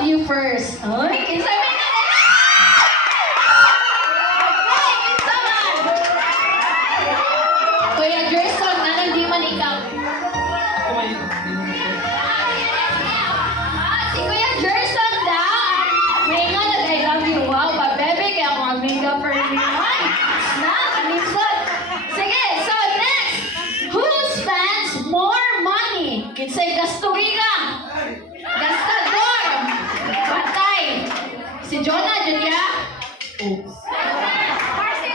of you first. Oy, kinsa may na? Okay, kinsa man? Kuya Gerson, anong di man ikaw? Si Kuya Gerson daw, may nga I love you. Wow, pa bebe, kaya ako ang mega for me. Na, kanisod. Sige, so next. Who spends more money? Kinsay gastugiga? Gastador. Patay. Si Jonah, Julia?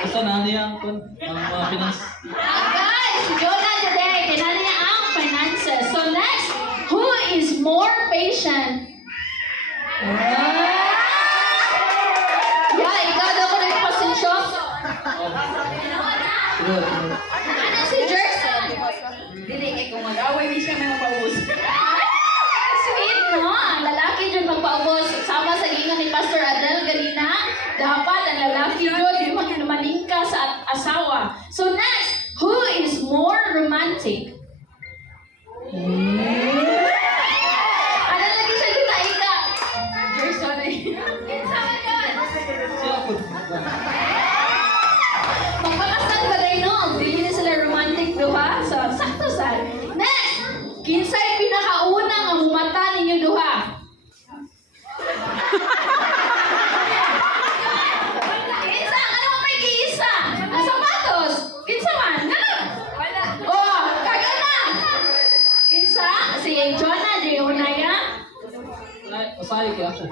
Basta na niya ang mga finance. Okay, si Jonah today. Kinala niya ang finances. So next, who is more patient? Yeah, ikaw daw ko nagpasensyo. Ano si Jerson? Dili kay kung mag-away di siya may mapaubos. Sweet, no? Ang lalaki dyan magpaubos. Sama sa gingan ni Pastor Adel ganina, dapat ang lalaki dyan di maningka sa asawa. So next, who is more romantic? Ano lagi siya dito, Ika? Gerson ay. Siya po. Magpakasal ba kayo, no? Dili na sila romantic, duha? So, sakto sa. Next! Kinsay pinakauna nga mumata ninyo duha? Kinsa? Ano may kiisa? Ang sapatos? Kinsa man? Ano? Wala. Oh, kaga na! Kinsa? Si Jonah, di unaya? Masaya kaya ako.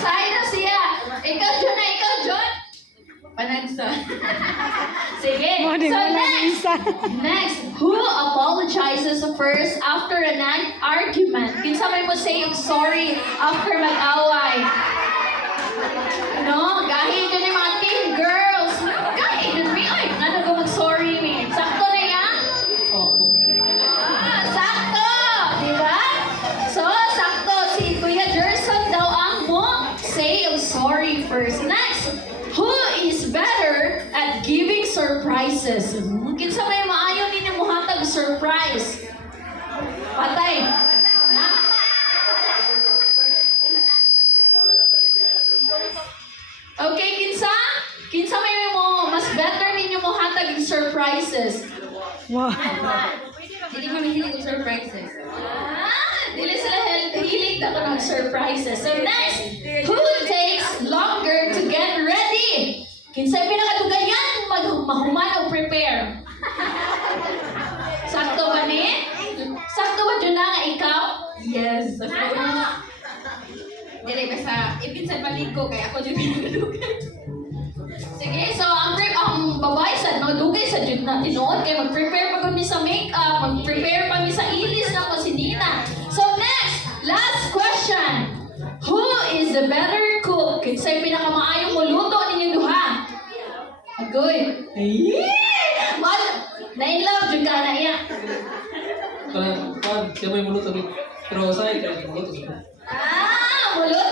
Say na siya. Ikaw, Jonah, ikaw, John? Panagsa. Sige. So next, who apologizes first after an argument? Kinsa may mo say sorry after mag-away? No, gahi dyan yung mga teen girls. Gahi dyan mi. Ay, ano ko mag-sorry mi? Sakto na yan? Sakto! Diba? So, sakto. Si Kuya Gerson daw ang mo say sorry first. Next, who is better at giving surprises? Kinsa may maayo ninyo muhatag surprise? Patay. Okay, kinsa? Kinsa may mo mas better ninyo muhatag surprises? Dili man mahilig og surprises. Dili sila hilig na ko ng surprises. So next, who takes longer to get ready? Kinsay pinakadugayan mahuman o prepare? Sakto ba ni? Sakto ba dyan na nga ikaw? Yes. Dili basta ipinsan palig ko kay ako jud pinakadugan. Sige, so ang babae sa dugay sa jud na tinuod kay mag-prepare pa kami sa makeup, mag-prepare pa kami sa ilis na ko si Dina. So next, last question. Who is the better cook? Kinsay pinakamaayong muluto ninyong duha? Agoy. What? Na-in-love jud ka na iya. Siya may mulot rin. Pero masaya kaya mulot. Muluto